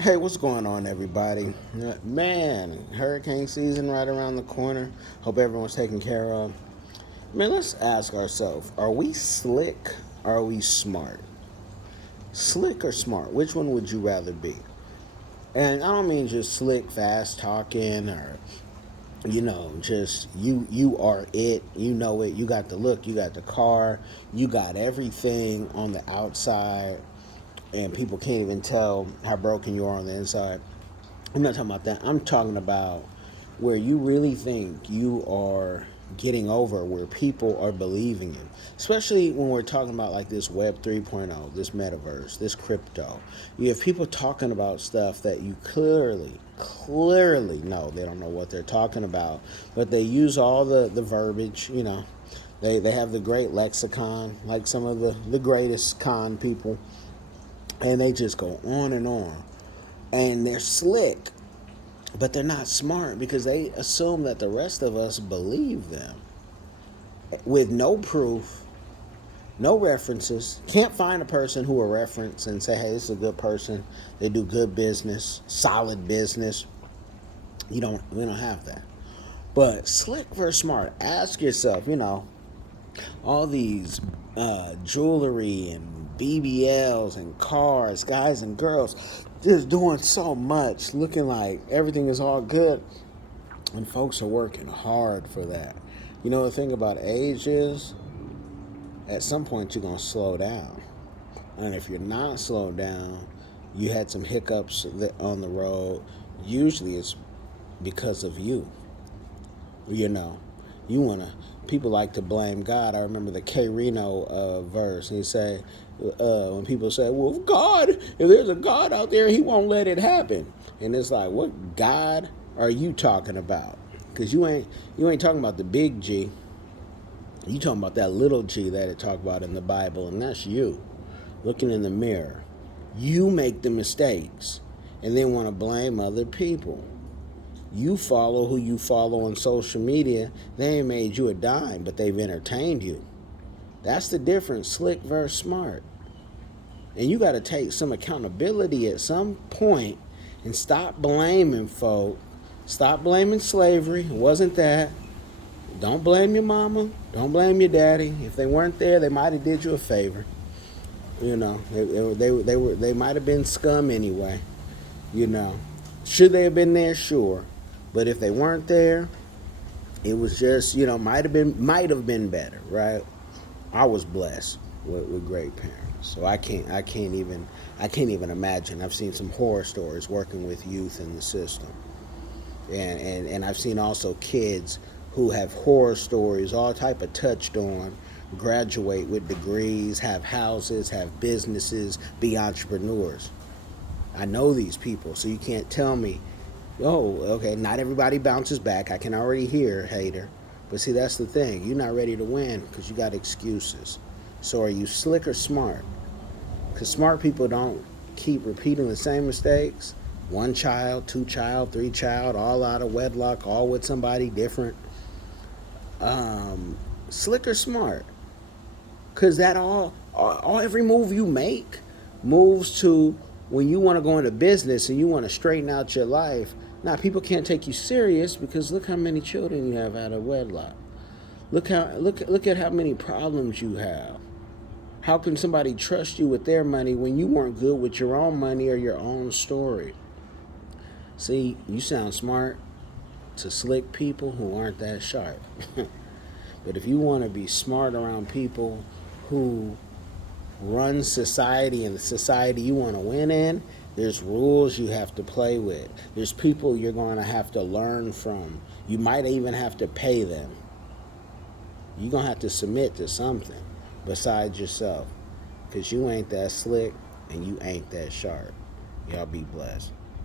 Hey, what's going on, everybody? Man, hurricane season right around the corner. Hope everyone's taken care of. Man, let's ask ourselves, are we slick or are we smart? Slick or smart? Which one would you rather be? And I don't mean just slick, fast talking, or just you are it. You know it. You got the look, you got the car, you got everything on the outside, and people can't even tell how broken you are on the inside. I'm not talking about that. I'm talking about where you really think you are getting over, where people are believing you. Especially when we're talking about like this Web 3.0, this metaverse, this crypto. You have people talking about stuff that you clearly know they don't know what they're talking about, but they use all the verbiage. They have the great lexicon, like some of the greatest con people, and they just go on and on. And they're slick, but they're not smart because they assume that the rest of us believe them with no proof, no references. Can't find a person who will reference and say, hey, this is a good person. They do good business, solid business. We don't have that. But slick versus smart. Ask yourself, all these jewelry and BBLs and cars, guys and girls, just doing so much, looking like everything is all good. And folks are working hard for that. The thing about age is, at some point, you're going to slow down. And if you're not slowed down, you had some hiccups on the road. Usually it's because of you. You know, you want to, people like to blame God. I remember the K Reno verse. He say, when people say, well, if there's a God out there, he won't let it happen. And it's like, what God are you talking about? Because you ain't talking about the big G. You talking about that little G that it talked about in the Bible, and that's you looking in the mirror. You make the mistakes and then want to blame other people. You follow who you follow on social media. They ain't made you a dime, but they've entertained you. That's the difference, slick versus smart. And you got to take some accountability at some point and stop blaming folk. Stop blaming slavery. It wasn't that. Don't blame your mama. Don't blame your daddy. If they weren't there, they might have did you a favor. They might have been scum anyway. You know, should they have been there? Sure, but if they weren't there, it was just might have been better, right? I was blessed with great parents, so I can't even imagine. I've seen some horror stories working with youth in the system, and I've seen also kids who have horror stories, all type of touched on, graduate with degrees, have houses, have businesses, be entrepreneurs. I know these people, so you can't tell me, oh, okay, not everybody bounces back. I can already hear hater. But see, that's the thing. You're not ready to win because you got excuses. So are you slick or smart? Because smart people don't keep repeating the same mistakes. One child, two child, three child, all out of wedlock, all with somebody different. Slick or smart? Because that all every move you make moves to when you want to go into business and you want to straighten out your life. Now people can't take you serious because look how many children you have out of wedlock. Look at how many problems you have. How can somebody trust you with their money when you weren't good with your own money or your own story? See, you sound smart to slick people who aren't that sharp. But if you want to be smart around people who run society and the society you want to win in, there's rules you have to play with. There's people you're going to have to learn from. You might even have to pay them. You're going to have to submit to something besides yourself because you ain't that slick and you ain't that sharp. Y'all be blessed.